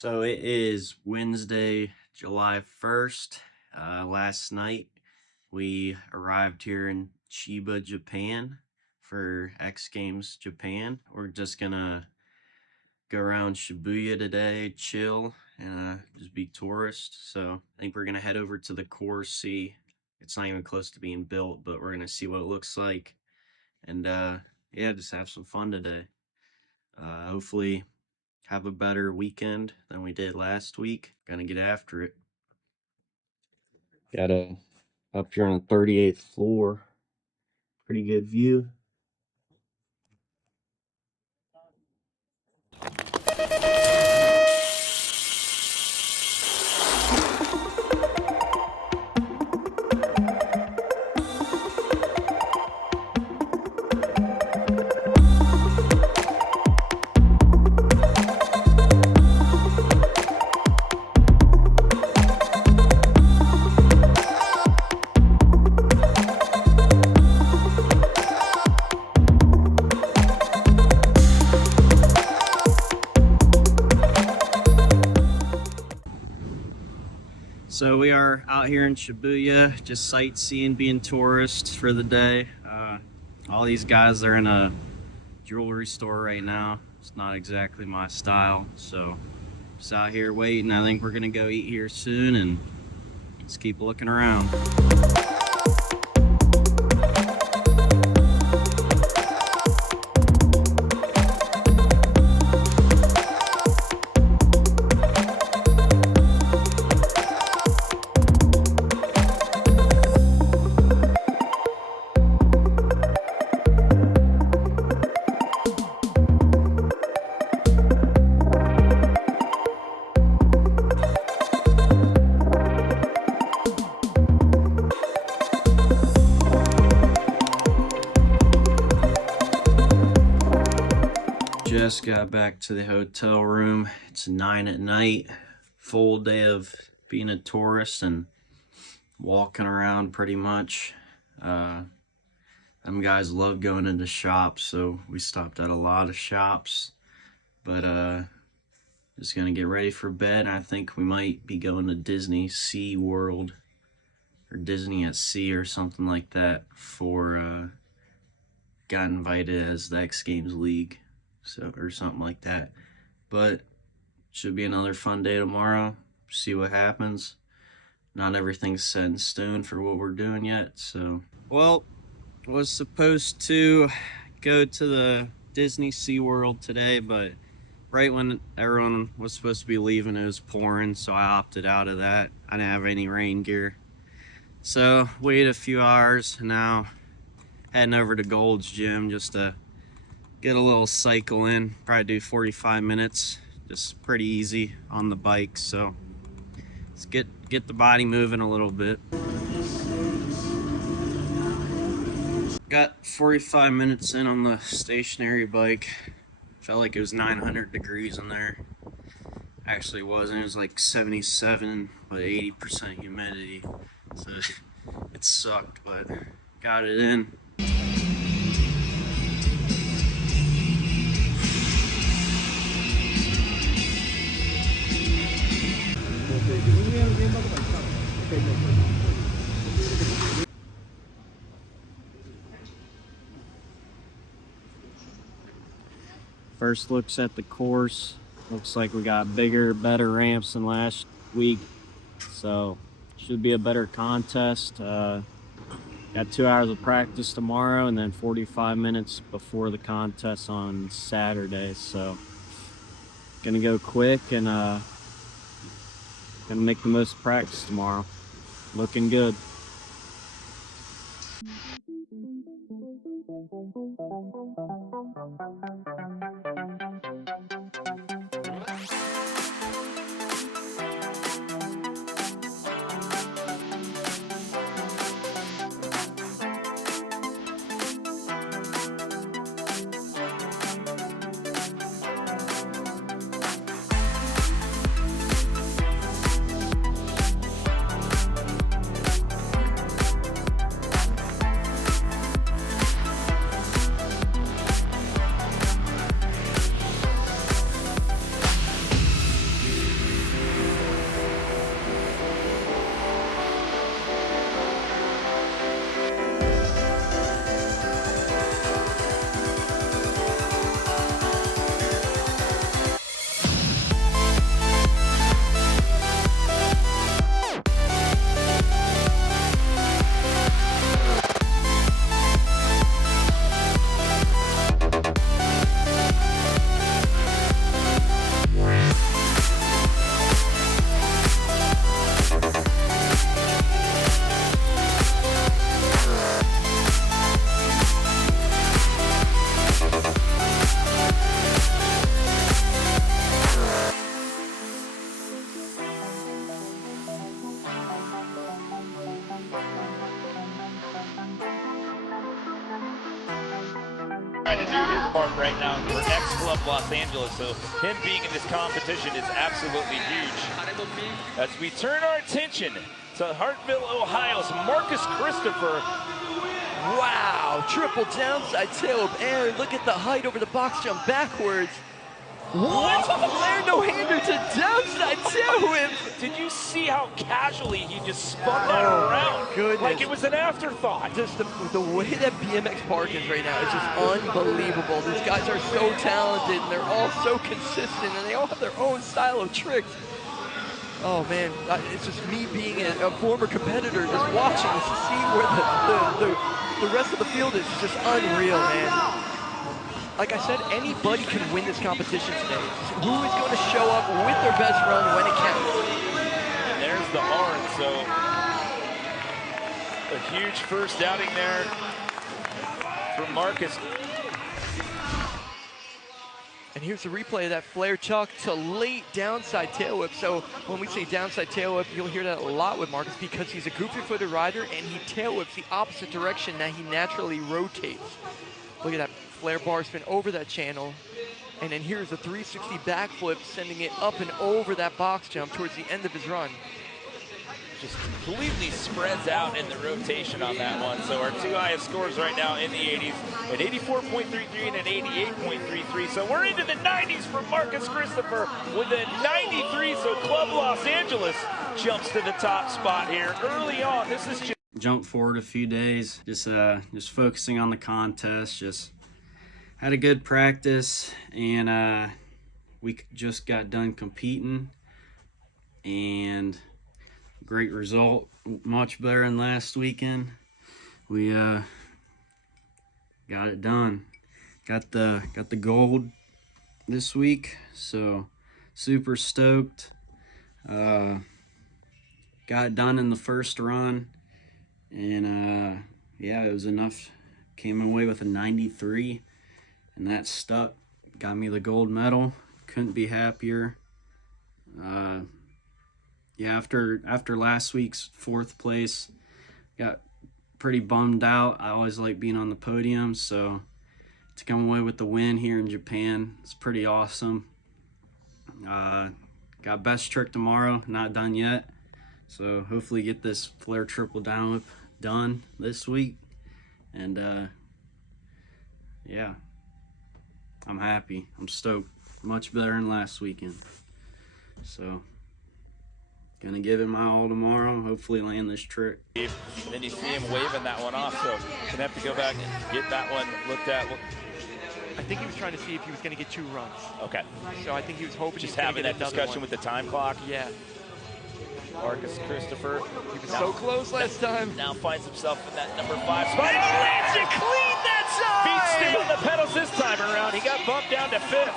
So it is Wednesday, July 1st. Last night we arrived here in Chiba, Japan for XGames Japan. We're just gonna go around Shibuya today, chill, and just be tourists. So I think we're gonna head over to the core, see. It's not even close to being built, but we're gonna see what it looks like. And yeah, just have some fun today. Hopefully have a better weekend than we did last week. Gonna get after it. Got a up here on the 38th floor. Pretty good view. So we are out here in Shibuya, just sightseeing, being tourists for the day. All these guys are in a jewelry store right now. It's not exactly my style, so just out here waiting. I think we're gonna go eat here soon and just keep looking around. Just got back to the hotel room. It's 9 at night. Full day of being a tourist and walking around pretty much. Them guys love going into shops, so we stopped at a lot of shops. But just gonna get ready for bed. I think we might be going to Disney Sea World or Disney at Sea or something like that for got invited as the X Games League. So or something like that. But should be another fun day tomorrow. See what happens. Not everything's set in stone for what we're doing yet. So well, was supposed to go to the Disney SeaWorld today, but right when everyone was supposed to be leaving, it was pouring, so I opted out of that. I didn't have any rain gear, so waited a few hours. Now heading over to Gold's Gym just to get a little cycle in. Probably do 45 minutes, just pretty easy on the bike. So let's get the body moving a little bit. Got 45 minutes in on the stationary bike. Felt like it was 900 degrees in there. Actually wasn't. It was like 77 but 80% humidity, so it sucked, but got it in. First looks at the course. Looks like we got bigger, better ramps than last week, so should be a better contest. Got 2 hours of practice tomorrow and then 45 minutes before the contest on Saturday, so gonna go quick and gonna make the most of practice tomorrow. Looking good. to do his part right now for X-Club Los Angeles. So him being in this competition is absolutely huge. As we turn our attention to Hartville, Ohio's Marcus Christopher. Wow, triple downside tail of air. Look at the height over the box jump backwards. What? Flair no-hander to downside tail whip. Did you see how casually he just spun that around? Goodness. Like it was an afterthought. Just the way that BMX Park is right now is just unbelievable. These guys are so talented and they're all so consistent and they all have their own style of tricks. Oh man, it's just me being a former competitor just watching this, seeing where the rest of the field is just unreal, man. Like I said, anybody can win this competition today. Who is going to show up with their best run when it counts? And there's the horn, so a huge first outing there from Marcus. And here's the replay of that Flair chuck to late downside tail whip. So when we say downside tail whip, you'll hear that a lot with Marcus because he's a goofy-footed rider and he tail whips the opposite direction that he naturally rotates. Look at that. Flair bar spin over that channel, and then here's a 360 backflip, sending it up and over that box jump towards the end of his run. Just completely spreads out in the rotation on that one. So our two highest scores right now in the 80s, at 84.33 and at 88.33. So we're into the 90s for Marcus Christopher with a 93. So Club Los Angeles jumps to the top spot here early on. This is just Jump forward a few days, just focusing on the contest. Just had a good practice, and we just got done competing, and great result, much better than last weekend. We got it done, got the gold this week, so super stoked. Got it done in the first run, and yeah, it was enough. Came away with a 93. And that stuck, got me the gold medal. Couldn't be happier. Yeah, after last week's 4th place, got pretty bummed out. I always like being on the podium, so to come away with the win here in Japan, it's pretty awesome. Got best trick tomorrow, not done yet. So hopefully get this Flair triple down whip done this week. And yeah. I'm happy. I'm stoked. Much better than last weekend. So, gonna give it my all tomorrow. Hopefully land this trick. And then you see him waving that one off, so gonna have to go back and get that one looked at. I think he was trying to see if he was gonna get 2 runs. Okay. So I think he was hoping just he was having gonna get that discussion one. with the time clock. Yeah. Marcus Christopher. He was so close last time. Now finds himself in that number 5 spot. And he lands it clean that time! Feet stay on the pedals this time around. He got bumped down to 5th.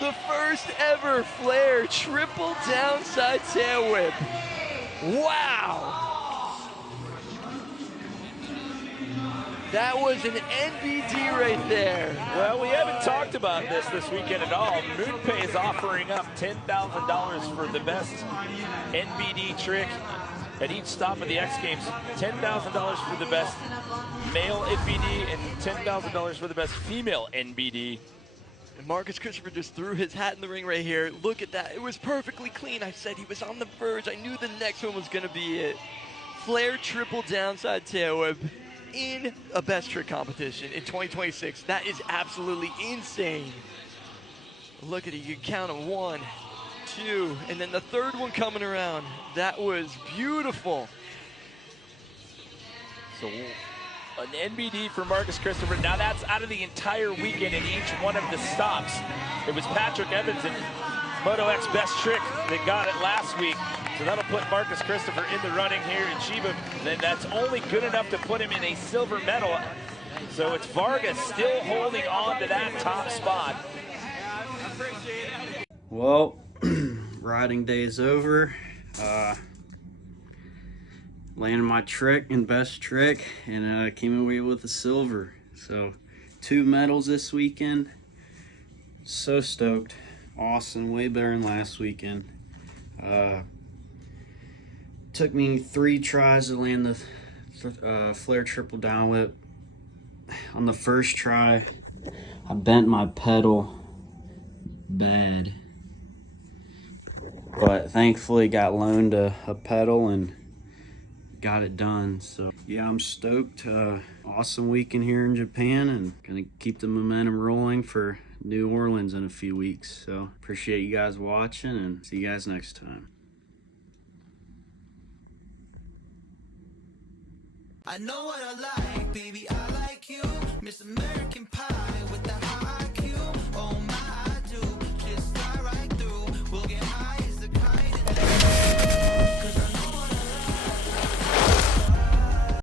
The first ever Flair triple downside tail whip. Wow! That was an NBD right there. Well, we haven't talked about this weekend at all. MoonPay is offering up $10,000 for the best NBD trick at each stop of the X Games. $10,000 for the best male NBD and $10,000 for the best female NBD. And Marcus Christopher just threw his hat in the ring right here. Look at that. It was perfectly clean. I said he was on the verge. I knew the next one was going to be it. Flair triple downside tail whip in a best trick competition in 2026. That is absolutely insane. Look at it. You can count them 1, 2, and then the third one coming around. That was beautiful. So an NBD for Marcus Christopher. Now that's out of the entire weekend in each one of the stops. It was Patrick Evans and Moto X Best Trick that got it last week. So that'll put Marcus Christopher in the running here in Chiba. Then that's only good enough to put him in a silver medal. So it's Vargas still holding on to that top spot. Well, riding day is over. Landed my trick and best trick, and came away with a silver. So 2 medals this weekend. So stoked. Awesome, way better than last weekend. Took me 3 tries to land the Flair triple down whip. On the first try, I bent my pedal bad, but thankfully got loaned a pedal and got it done. So yeah, I'm stoked. Awesome weekend here in Japan, and gonna keep the momentum rolling for New Orleans in a few weeks. So appreciate you guys watching, and see you guys next time. I know what I like, baby, I like you. Miss American Pie with the hot